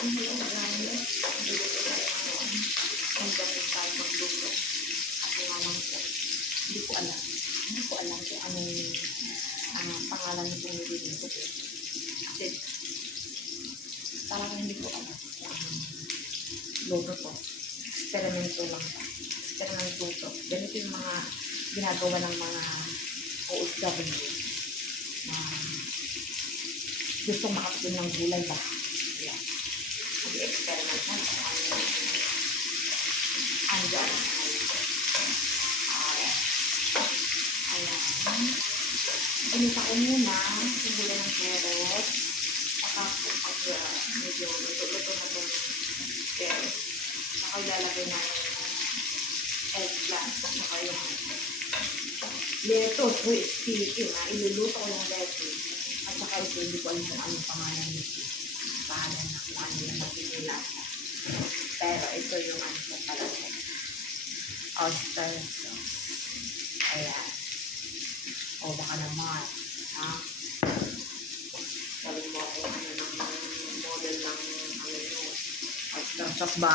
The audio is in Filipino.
Hello guys, dito ko tayo ngayon. Ang gamit tayo magluto. Ako nga lang po, hindi ko alam. Hindi ko alam kung anong pangalan nitong niluluto ko. Kasi parang hindi ko alam kung anong luto to. Eksperimento lang pa. Eksperimento to. Ganito yung mga ginagawa ng mga OFW na gustong makapagin ng gulay ba? Yeah. Mag-experiment na kung ano ayan. Inisa ko muna yung gulay ng carrots. Saka pag medyo luto-luto na itong carrots, saka ilalagay na yung eggplant. Saka yung lettuce. Uy, speaking ha, iluluto ko yung lettuce. At saka ito, hindi ko alam kung anong pangalan nito. Pangalan na kung ano yung natinilasa. Pero ito yung ano ko pala. Oyster sauce. Ayan. O baka naman. Ha? Sabi mo ako ano ng model ng ano yung oyster sauce ba?